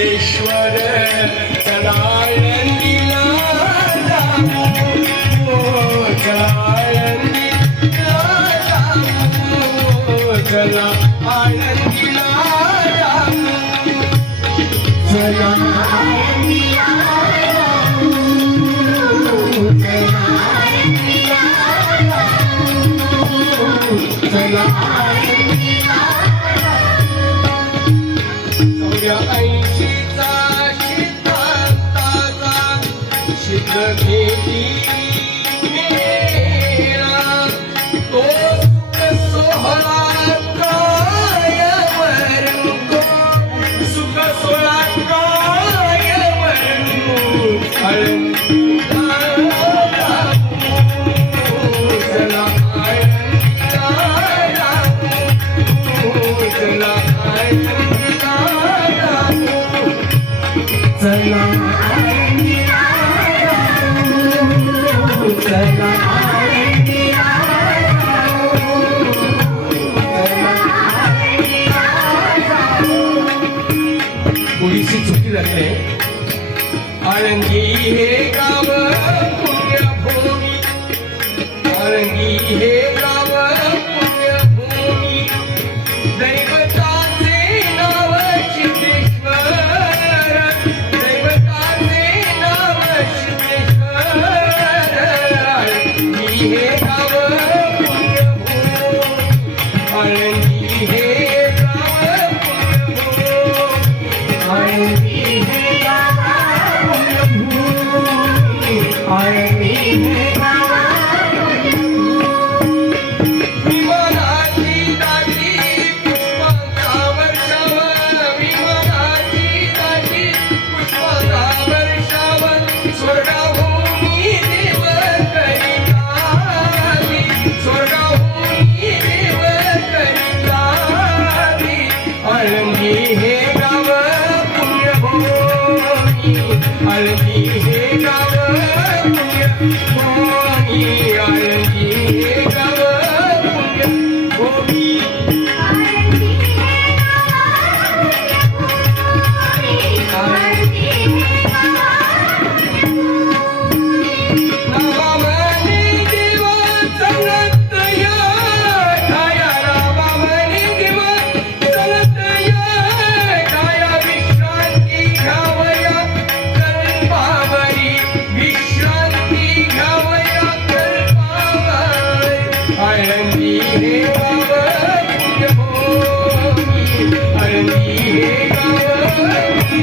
सिद्धेश्वर चला आळंदीला जाऊ, चला आळंदीला जाऊ, चला आळंदीला जाऊ, चला आळंदीला जाऊ, चला आळंदीला जाऊ, चला आळंदीला जाऊ. 80चा सिद्धांताचा सिद्ध घेती मेला, तो सुख सोहळा काय वर्णू, सुख सोहळा काय वर्णू, आळंदीला जाऊ, चला आळंदीला जाऊ, चला आळंदीला चला आळंदीला जाऊ, चला आळंदीला जाऊ. थोडीशी चुकी झाली. आळंदी हे गाव पुण्यभूमी, आळंदी हे गाव पुण्यभूमी, दैवताचे नाव सिद्धेश्वर, दैवताचे नाव सिद्धेश्वर. आळंदी हे गाव पुण्यभूमी, आळंदी हे गाव पुण्यभूमी, आळंदी हे गाव पुण्यभूमी, आळंदी हे गाव विमानाची दाटी पुष्पाचा वर्षाव, विमानाची दाटी पुष्पाचा वर्षाव, स्वर्गाभूमी देव करिताली, स्वर्गाभूमी देव करिताली. आळंदी हे गाव पुण्यभूमी, आळंदी हे गाव पुण्यभूमी, आळंदी हे गाव पुण्यभूमी. रामामणी देव चलत या ठाया, रामामणी देव चलत या ठाया, विश्रांती घ्यावया कल्पावरी, विश्रांती घ्यावया कल्पावरी. आळंदी हे गाव पुण्यभूमी, आळंदी हे गाव पुण्यभूमी,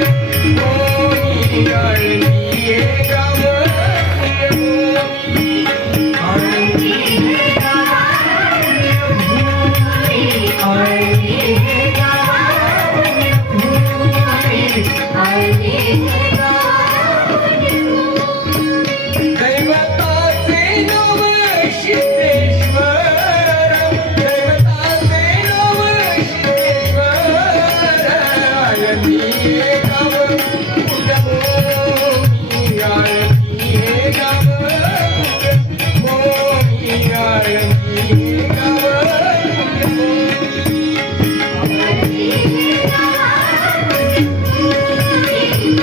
आळंदी हे गाव पुण्यभूमी, आळंदी हे गाव पुण्यभूमी, आळंदी हे गाव पुण्यभूमी, आळंदी हे गाव पुण्यभूमी. दैवताचे नाव सिद्धेश्वर, दैवताचे नाव सिद्धेश्वर. आळंदी हे गाव पुण्यभूमी, आळंदी हे गाव पुण्यभूमी, आळंदी हे गाव पुण्यभूमी, आळंदी हे गाव पुण्यभूमी,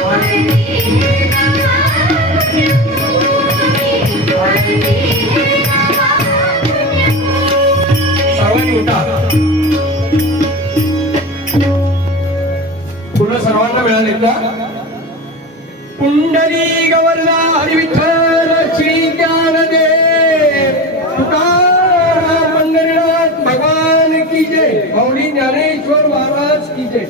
आळंदी हे गाव पुण्यभूमी, आळंदी हे गाव पुण्यभूमी. सर्वांनी उठा. पुन्हा सर्वांना मिळाले का? पुंडरी गवर्ला हरी विठ्ठल श्री ज्ञानदेव तुकाराम पंढरीनाथ भगवान की जय, माऊली ज्ञानेश्वर महाराज की जय.